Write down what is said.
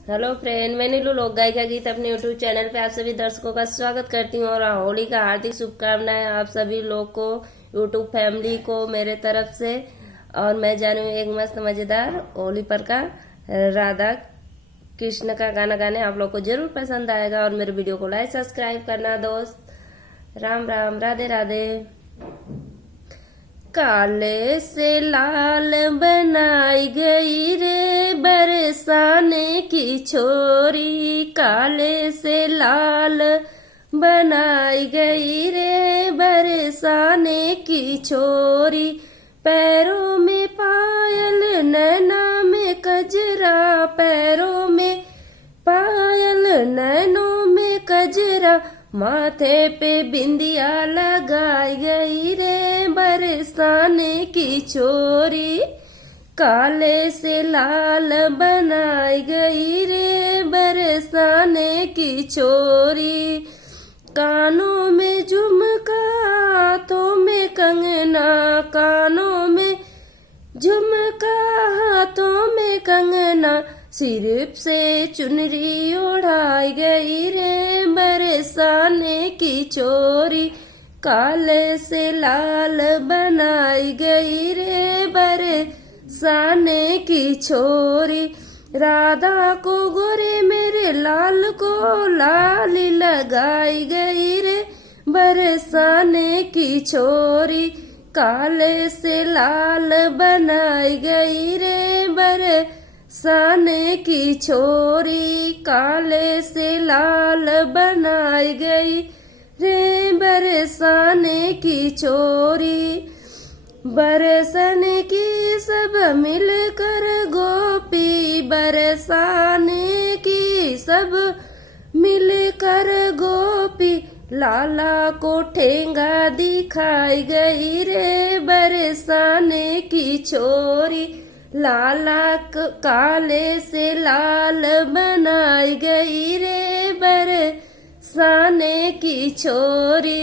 Hello friend, मैं नीलू लोक गायिका गीत अपने यूट्यूब चैनल पे आप सभी दर्शकों का स्वागत करती हूँ और होली का हार्दिक शुभकामनाएं आप सभी लोग को, यूट्यूब फैमिली को मेरे तरफ से। और मैं जा रही हूँ एक मस्त मजेदार होली पर का राधा कृष्ण का गाना गाने। आप लोग को जरूर पसंद आएगा और मेरे वीडियो को लाइक सब्सक्राइब करना दोस्त। राम राम, राधे राधे। काले से लाल बनाई गई रे बरसाने की छोरी, काले से लाल बनाई गई रे बरसाने की छोरी। पैरों में पायल नैना में कजरा, पैरों में पायल नैनों में कजरा, माथे पे बिंदिया लगाई गई रे बरसाने की छोरी। काले से लाल बनाई गई रे बरसाने की छोरी। कानों में झुमका हाथों में कंगना, कानों में झुमका हाथों में कंगना, सिर से चुनरी ओढ़ाई गई रे बरसाने की छोरी। काले से लाल बनाई गई रे बरसाने की छोरी। राधा को गोरे मेरे लाल को लाली लगाई गई रे बरसाने की छोरी। काले से लाल बनाई गई रे बरसाने की छोरी। काले से लाल बनाई गई रे बरसाने की छोरी। बरसने की सब मिलकर गोपी, बरसाने की सब मिलकर गोपी, लाला को ठेंगा दिखाई गई रे बरसाने की छोरी। लाला काले से लाल बनाई गई रे बरसाने की छोरी।